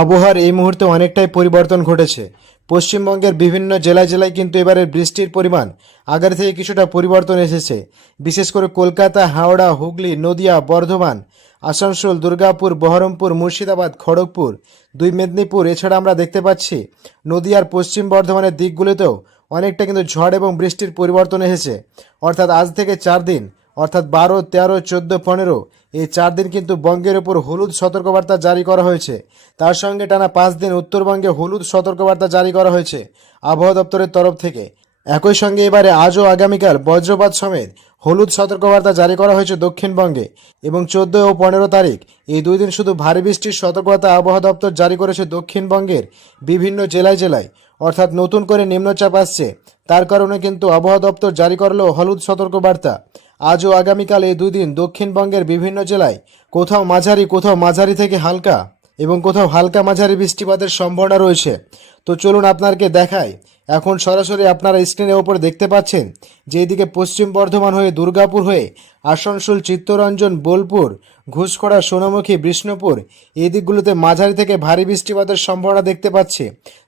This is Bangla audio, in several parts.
আবহাওয়ার এই মুহূর্তে অনেকটাই পরিবর্তন ঘটেছে। পশ্চিমবঙ্গের বিভিন্ন জেলায় জেলায় কিন্তু এবারে বৃষ্টির পরিমাণ আগের থেকে কিছুটা পরিবর্তন এসেছে। বিশেষ করে কলকাতা, হাওড়া, হুগলি, নদিয়া, বর্ধমান, আসানসোল, দুর্গাপুর, বহরমপুর, মুর্শিদাবাদ, খড়গপুর, দুই মেদিনীপুর, এছাড়া আমরা দেখতে পাচ্ছি নদিয়ার পশ্চিম বর্ধমানের দিকগুলিতেও অনেকটা কিন্তু ঝড় এবং বৃষ্টির পরিবর্তন এসেছে। অর্থাৎ আজ থেকে চার দিন অর্থাৎ বারো, তেরো, চোদ্দ, পনেরো, এই চার দিন কিন্তু বঙ্গের উপর হলুদ সতর্কবার্তা জারি করা হয়েছে। তার সঙ্গে টানা পাঁচ দিন উত্তরবঙ্গে হলুদ সতর্কবার্তা জারি করা হয়েছে আবহাওয়া দপ্তরের তরফ থেকে। একই সঙ্গে এবারে আজও আগামীকাল বজ্রপাত সমেত হলুদ সতর্কবার্তা জারি করা হয়েছে দক্ষিণবঙ্গে এবং চোদ্দ ও পনেরো তারিখ, এই দুই দিন শুধু ভারী বৃষ্টির সতর্কতা আবহাওয়া দপ্তর জারি করেছে দক্ষিণবঙ্গের বিভিন্ন জেলায় জেলায়। অর্থাৎ নতুন করে নিম্নচাপ আসছে, তার কারণে কিন্তু আবহাওয়া দপ্তর জারি করল হলুদ সতর্কবার্তা আজ ও আগামীকাল এই দুদিন দক্ষিণবঙ্গের বিভিন্ন জেলায় কোথাও মাঝারি কোথাও মাঝারি থেকে হালকা এবং কোথাও হালকা মাঝারি বৃষ্টিপাতের সম্ভাবনা রয়েছে। তো চলুন আপনাকে দেখাই। এখন সরাসরি আপনারা স্ক্রিনের ওপর দেখতে পাচ্ছেন যে এদিকে পশ্চিম বর্ধমান হয়ে দুর্গাপুর হয়ে আসানসোল, চিত্তরঞ্জন, বোলপুর, ঘুষখড়া, সোনামুখী, বিষ্ণুপুর এই দিকগুলোতে মাঝারি থেকে ভারী বৃষ্টিপাতের সম্ভাবনা দেখতে পাচ্ছি।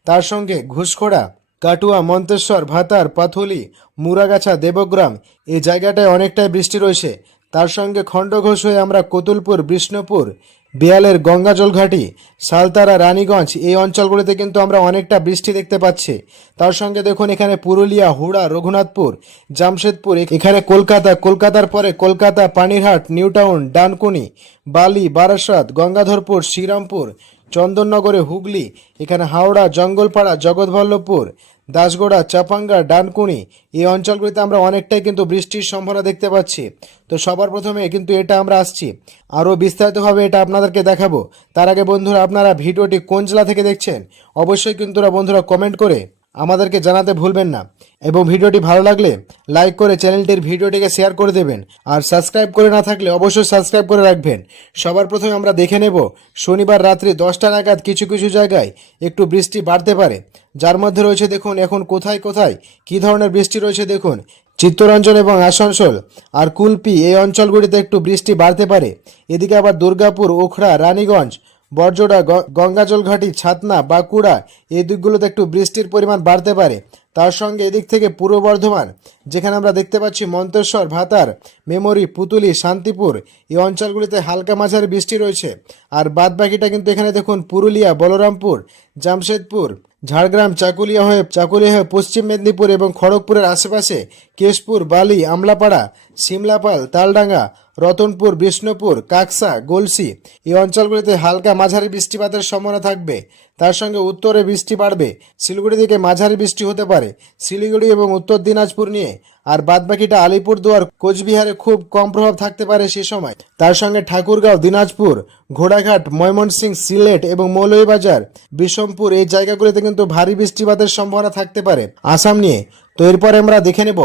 তার সঙ্গে ঘুষখড়া কাটুয়া, মন্তেশ্বর, ভাতার, পাথুলি, মুরাগাছা, দেবগ্রাম, এই জায়গাটায় অনেকটাই বৃষ্টি রয়েছে। তার সঙ্গে খণ্ডঘোষ হয়ে আমরা কতুলপুর, বিষ্ণুপুর, বিয়ালের গঙ্গাজল ঘাটি সালতারা, রানীগঞ্জ, এই অঞ্চলগুলিতে কিন্তু আমরা অনেকটা বৃষ্টি দেখতে পাচ্ছি। তার সঙ্গে দেখুন এখানে পুরুলিয়া, হুড়া, রঘুনাথপুর, জামশেদপুর, এখানে কলকাতা, কলকাতার পরে কলকাতা, পানিরহাট, নিউটাউন, ডানকুনি, বালি, বারাসাত, গঙ্গাধরপুর, শ্রীরামপুর, চন্দননগরে হুগলি, এখানে হাওড়া, জঙ্গলপাড়া, জগৎবল্লভপুর দাসগোড়া, চাপাঙ্গা, ডানকুনি এই অঞ্চলগুলিতে আমরা অনেকটাই কিন্তু বৃষ্টির সম্ভাবনা দেখতে পাচ্ছি। তো সবার প্রথমে কিন্তু এটা আমরা আসছি। আরও বিস্তারিতভাবে এটা আপনাদেরকে দেখাবো। তার আগে বন্ধুরা, আপনারা ভিডিওটি কোন জেলা থেকে দেখছেন? অবশ্যই কিন্তু বন্ধুরা কমেন্ট করে আমাদেরকে জানাতে ভুলবেন না। এবং ভিডিওটি ভালো লাগলে লাইক করে চ্যানেলটির ভিডিওটিকে শেয়ার করে দেবেন। আর সাবস্ক্রাইব করে না থাকলে অবশ্যই সাবস্ক্রাইব করে রাখবেন। সবার প্রথমে আমরা দেখে নেব, শনিবার রাত্রি দশটা নাগাদ কিছু কিছু জায়গায় একটু বৃষ্টি বাড়তে পারে। যার মধ্যে রয়েছে দেখুন, এখন কোথায় কোথায়, কী ধরনের বৃষ্টি রয়েছে দেখুন, চিত্তরঞ্জন এবং আসানসোল আর কুলপি, এই অঞ্চলগুলিতে একটু বৃষ্টি বাড়তে পারে। এদিকে আবার দুর্গাপুর ওখড়া রানীগঞ্জ বর্জডা গ- গঙ্গাজল ঘাটি, ছাতনা, বাঁকুড়া, এই দিকগুলোতে একটু বৃষ্টির পরিমাণ বাড়তে পারে। তার সঙ্গে এদিক থেকে পূর্ব বর্ধমান যেখানে আমরা দেখতে পাচ্ছি মন্তেশ্বর, ভাতার, মেমরি, পুতুলি, শান্তিপুর এই অঞ্চলগুলিতে হালকা মাঝারি বৃষ্টি রয়েছে। আর বাদ বাকিটা কিন্তু এখানে দেখুন পুরুলিয়া, বলরামপুর, জামশেদপুর, ঝাড়গ্রাম, চাকুলিয়া হয়ে চাকুলিয়া হয়ে পশ্চিম মেদিনীপুর এবং খড়গপুরের আশেপাশে কেশপুর, বালি, আমলাপাড়া, সিমলাপাল, তালডাঙ্গা, রতনপুর, বিষ্ণুপুর, কাকসা, গলসি এই অঞ্চলগুলিতে হালকা মাঝারি বৃষ্টিপাতের সম্ভাবনা থাকবে। তার সঙ্গে উত্তরে বৃষ্টি বাড়বে। শিলিগুড়ি থেকে মাঝারি বৃষ্টি হতে পারে। শিলিগুড়ি এবং উত্তর দিনাজপুর নিয়ে আর বাদবাকিটা আলিপুরদুয়ার, কোচবিহারে খুব কম প্রভাব থাকতে পারে সে সময়। তার সঙ্গে ঠাকুরগাঁও, দিনাজপুর, ঘোড়াঘাট, ময়মনসিংহ, সিলেট এবং মৌলভীবাজার বিষমপুর এই জায়গাগুলিতে কিন্তু ভারী বৃষ্টিপাতের সম্ভাবনা থাকতে পারে। আসাম নিয়ে তো এরপরে আমরা দেখে নেব,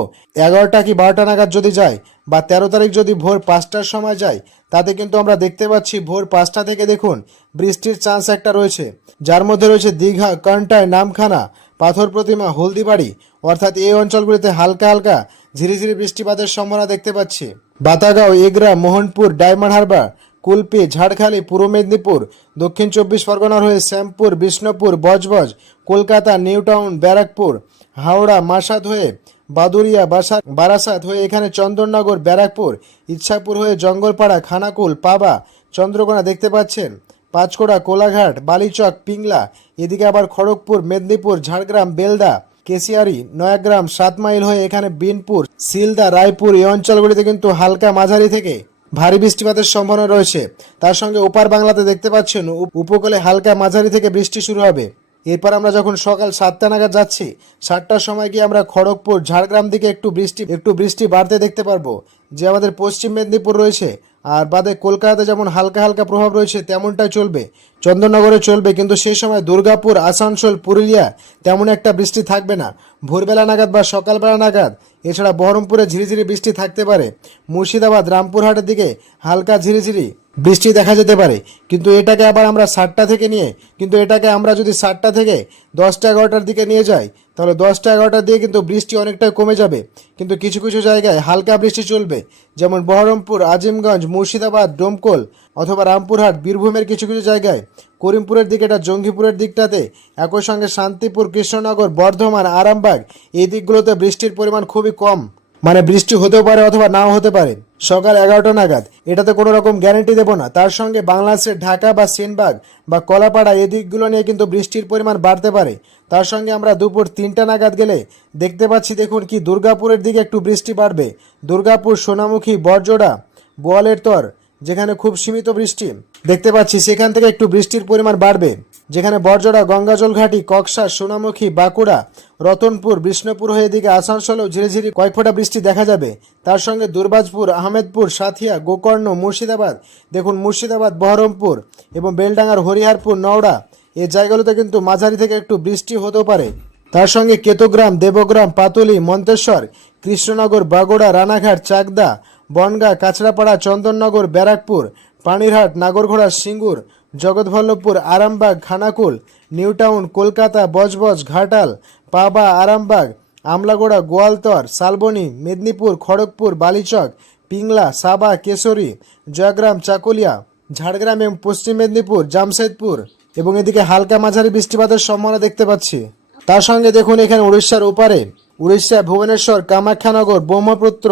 এগারোটা কি বারোটা নাগাদ যদি যায় বা তেরো তারিখ যদি ভোর পাঁচটার সময় যায়, তাতে কিন্তু আমরা দেখতে পাচ্ছি ভোর পাঁচটা থেকে দেখুন বৃষ্টির চান্স একটা রয়েছে। যার মধ্যে রয়েছে দীঘা, কন্টায়, নামখানা পাথর প্রতিমা হলদিবাড়ি, অর্থাৎ এই অঞ্চলগুলিতে হালকা হালকা ঝিরিঝিরি বৃষ্টিপাতের সম্ভাবনা দেখতে পাচ্ছি। বাতাগাঁও, এগরা, মোহনপুর, ডায়মন্ড হারবার, কুলপি, ঝাড়খালি, পূর্ব মেদিনীপুর, দক্ষিণ চব্বিশ পরগনার হয়ে শ্যামপুর, বিষ্ণুপুর, বজবজ, কলকাতা, নিউটাউন, ব্যারাকপুর, হাওড়া মাসাদ হয়ে বাদুরিয়া বাসা, বারাসাত হয়ে এখানে চন্দননগর, ব্যারাকপুর, ইচ্ছাপুর হয়ে জঙ্গলপাড়া, খানাকুল, পাবা, চন্দ্রকোনা দেখতে পাচ্ছেন। পাঁচকোড়া, কোলাঘাট, বালিচক, পিংলা, এদিকে আবার খড়গপুর, মেদিনীপুর, ঝাড়গ্রাম, বেলদা, কেশিয়ারি, নয়াগ্রাম, সাত মাইল হয়ে এখানে বিনপুর, সিলদা, রায়পুর এই অঞ্চলগুলিতে কিন্তু হালকা মাঝারি থেকে ভারী বৃষ্টিপাতের সম্ভাবনা রয়েছে। তার সঙ্গে ওপার বাংলাতে দেখতে পাচ্ছেন উপ- উপকূলে হালকা মাঝারি থেকে বৃষ্টি শুরু হবে। এরপর আমরা যখন সকাল সাতটা নাগাদ যাচ্ছি, সাতটার সময় গিয়ে আমরা খড়গপুর, ঝাড়গ্রাম দিকে একটু বৃষ্টি একটু বৃষ্টি বাড়তে দেখতে পারব। যে আমাদের পশ্চিম মেদিনীপুর রয়েছে আর বাদে কলকাতাতে যেমন হালকা হালকা প্রভাব রয়েছে, তেমনটাই চলবে। চন্দননগরে চলবে, কিন্তু সেই সময় দুর্গাপুর, আসানসোল, পুরুলিয়া তেমন একটা বৃষ্টি থাকবে না। ভোরবেলা নাগাদ বা সকালবেলা নাগাদ, এছাড়া বহরমপুরে ঝিরিঝিরি বৃষ্টি থাকতে পারে। মুর্শিদাবাদ, রামপুরহাটের দিকে হালকা ঝিরিঝিরি বৃষ্টি দেখা যেতে পারে। কিন্তু এটাকে আবার আমরা সাতটা থেকে নিয়ে, কিন্তু এটাকে আমরা যদি সাতটা থেকে দশটা এগারোটার দিকে নিয়ে যাই তাহলে দশটা এগারোটার দিয়ে কিন্তু বৃষ্টি অনেকটাই কমে যাবে। কিন্তু কিছু কিছু জায়গায় হালকা বৃষ্টি চলবে, যেমন বহরমপুর, আজিমগঞ্জ, মুর্শিদাবাদ, ডোমকল অথবা রামপুরহাট, বীরভূমের কিছু কিছু জায়গায়। করিমপুরের দিকে এটা জঙ্গিপুরের দিকটাতে, একই সঙ্গে শান্তিপুর, কৃষ্ণনগর, বর্ধমান, আরামবাগ, এই দিকগুলোতে বৃষ্টির পরিমাণ খুবই কম। মানে বৃষ্টি হতেও পারে অথবা নাও হতে পারে। সকাল এগারোটা নাগাদ। এটাতে কোনো রকম গ্যারেন্টি দেবো না। তার সঙ্গে বাংলাদেশের ঢাকা বা সেনবাগ বা কলাপাড়া এদিকগুলো দিকগুলো নিয়ে কিন্তু বৃষ্টির পরিমাণ বাড়তে পারে। তার সঙ্গে আমরা দুপুর তিনটা নাগাদ গেলে দেখতে পাচ্ছি, দেখুন কি দুর্গাপুরের দিকে একটু বৃষ্টি বাড়বে। দুর্গাপুর, সোনামুখী, বরজোড়া, বোয়ালের তর যেখানে খুব সীমিত বৃষ্টি। দেখতে পাচ্ছি সেখান থেকে একটু বৃষ্টির পরিমাণ বাড়বে। যেখানে বরজোড়া গঙ্গাজল ঘাটি কক্সা, সোনামুখী, বাঁকুড়া, রতনপুর, বিষ্ণুপুর হয়ে এদিকে আসানসোলেও ঝিরিঝিরি কয়েক ফোঁটা বৃষ্টি দেখা যাবে। তার সঙ্গে দুর্বাজপুর, আহমেদপুর, সাথিয়া, গোকর্ণ, মুর্শিদাবাদ, দেখুন মুর্শিদাবাদ, বহরমপুর এবং বেলডাঙ্গার হরিহারপুর, নওড়া এই জায়গাগুলোতে কিন্তু মাঝারি থেকে একটু বৃষ্টি হতেও পারে। তার সঙ্গে কেতগ্রাম, দেবগ্রাম, পাতুলি, মন্তেশ্বর, কৃষ্ণনগর, বাগোড়া, রানাঘাট, চাকদা বনগা কাছড়াপাড়া চন্দননগর, ব্যারাকপুর, পানিরহাট, নাগরঘোড়া, সিঙ্গুর, জগৎবল্লভপুর, আরামবাগ, খানাকুল, নিউটাউন, কলকাতা, বজবজ, ঘাটাল, পাবা, আরামবাগ, আমলাগোড়া, গোয়ালতর, শালবনী, মেদিনীপুর, খড়গপুর, বালিচক, পিংলা, সাবা, কেশরী, জয়গ্রাম, চাকুলিয়া, ঝাড়গ্রাম এবং পশ্চিম মেদিনীপুর, জামশেদপুর এবং এদিকে হালকা মাঝারি বৃষ্টিপাতের সম্ভাবনা দেখতে পাচ্ছি। তার সঙ্গে দেখুন এখানে উড়িষ্যার ওপারে। উড়িষ্যা, ভুবনেশ্বর, কামাখ্যানগর, ব্রহ্মপুত্র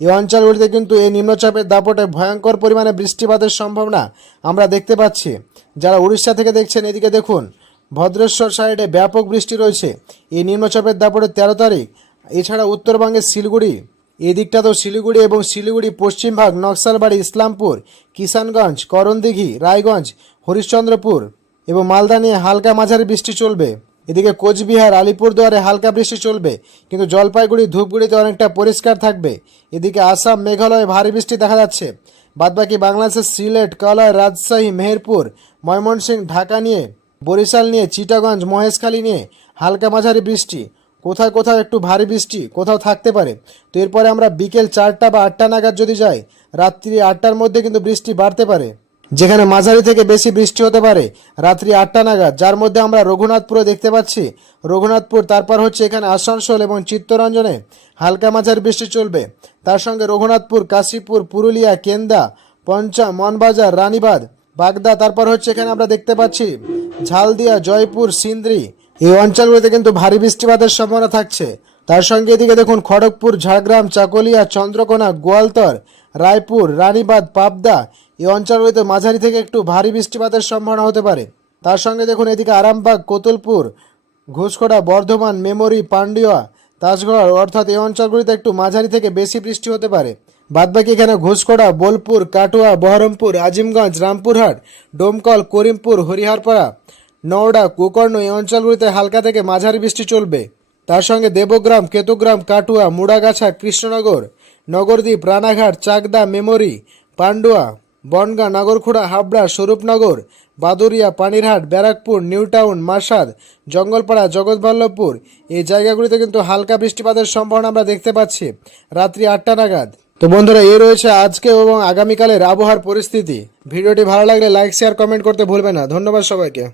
এই অঞ্চলগুলিতে কিন্তু এই নিম্নচাপের দাপটে ভয়ঙ্কর পরিমাণে বৃষ্টিপাতের সম্ভাবনা আমরা দেখতে পাচ্ছি। যারা উড়িষ্যা থেকে দেখছেন, এদিকে দেখুন, ভদ্রেশ্বর সাইডে ব্যাপক বৃষ্টি রয়েছে। এই নিম্নচাপের দাপটে তেরো তারিখ, এছাড়া উত্তরবঙ্গের শিলিগুড়ি এই তো শিলিগুড়ি এবং শিলিগুড়ি পশ্চিমভাগ নকশালবাড়ি, ইসলামপুর, কিষানগঞ্জ, করণদিঘি, রায়গঞ্জ, হরিশ্চন্দ্রপুর এবং মালদা নিয়ে হালকা মাঝারি বৃষ্টি চলবে। এদিকে কোচবিহার, আলিপুরদুয়ারে হালকা বৃষ্টি চলবে, কিন্তু জলপাইগুড়ি, ধূপগুড়িতে অনেকটা পরিষ্কার থাকবে। এদিকে আসাম, মেঘালয়ে ভারী বৃষ্টি দেখা যাচ্ছে। বাদবাকি বাংলাদেশের সিলেট, কলয়, রাজশাহী, মেহেরপুর, ময়মনসিংহ, ঢাকা নিয়ে, বরিশাল নিয়ে, চিটাগঞ্জ, মহেশখালী নিয়ে হালকা মাঝারি বৃষ্টি। কোথাও কোথাও একটু ভারী বৃষ্টি, কোথাও থাকতে পারে। তো এরপরে আমরা বিকেল চারটা বা আটটা নাগাদ যদি যাই, রাত্রি আটটার মধ্যে কিন্তু বৃষ্টি বাড়তে পারে। যেখানে মাঝারি থেকে বেশি বৃষ্টি হতে পারে। রাত্রি আটটা নাগাদ, যার মধ্যে আমরা রঘুনাথপুরে দেখতে পাচ্ছি। রঘুনাথপুর তারপর হচ্ছে এখানে আসানসোল এবং চিত্তরঞ্জনে হালকা মাঝারি বৃষ্টি চলবে। তার সঙ্গে রঘুনাথপুর, কাশীপুর, পুরুলিয়া, কেন্দা, পঞ্চা, মনবাজার রানীবাদ বাগদা, তারপর হচ্ছে এখানে আমরা দেখতে পাচ্ছি ঝালদিয়া, জয়পুর, সিন্দ্রি। এই অঞ্চলগুলোতে কিন্তু ভারী বৃষ্টিপাতের সম্ভাবনা থাকছে। তার সঙ্গে এদিকে দেখুন, খড়গপুর, ঝাড়গ্রাম, চাকলিয়া, চন্দ্রকোনা, গোয়ালতর, রায়পুর রানীবাদ পাবদা, এই অঞ্চলগুলিতে মাঝারি থেকে একটু ভারী বৃষ্টিপাতের সম্ভাবনা হতে পারে। তার সঙ্গে দেখুন, এদিকে আরামবাগ, কোতুলপুর ঘোষকোড়া বর্ধমান, মেমরি, পান্ডিয়া, তাজগড়, অর্থাৎ এই অঞ্চলগুলিতে একটু মাঝারি থেকে বেশি বৃষ্টি হতে পারে। বাদবাকি এখানে ঘোষকোড়া বোলপুর, কাটুয়া, বহরমপুর, আজিমগঞ্জ, রামপুরহাট, ডোমকল, করিমপুর, হরিহারপাড়া, নওড়া, গোকর্ণ এই অঞ্চলগুলিতে হালকা থেকে মাঝারি বৃষ্টি চলবে। তার সঙ্গে দেবগ্রাম, কেতুগ্রাম, কাটুয়া, মুড়াগাছা, কৃষ্ণনগর, নগরদ্বীপ, রানাঘাট, চাকদা, মেমরি, পান্ডুয়া, বনগা, নাগরখুড়া, হাবড়া, স্বরূপনগর, বাদুরিয়া, পানিরহাট, ব্যারাকপুর, নিউটাউন মাসাদ জঙ্গলপাড়া, জগৎবল্লভপুর। এই জায়গাগুলিতে কিন্তু হালকা বৃষ্টিপাতের সম্ভাবনা আমরা দেখতে পাচ্ছি। রাত্রি আটটা নাগাদ। তো বন্ধুরা এই রয়েছে আজকে এবং আগামীকালের আবহাওয়ার পরিস্থিতি। ভিডিওটি ভালো লাগলে লাইক, শেয়ার, কমেন্ট করতে ভুলবে না। ধন্যবাদ সবাইকে।